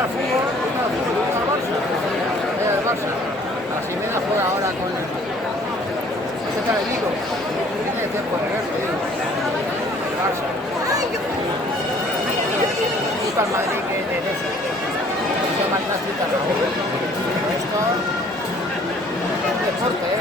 al fútbol, uno al fútbol, uno al Barça. El Barça. A las 6:30 juega ahora con el Z de Vigo. Tiene tiempo de verlo, digo. El Barça. Y para el Madrid que es de eso. Eso es más clásica, ¿no? Esto es deporte, ¿eh?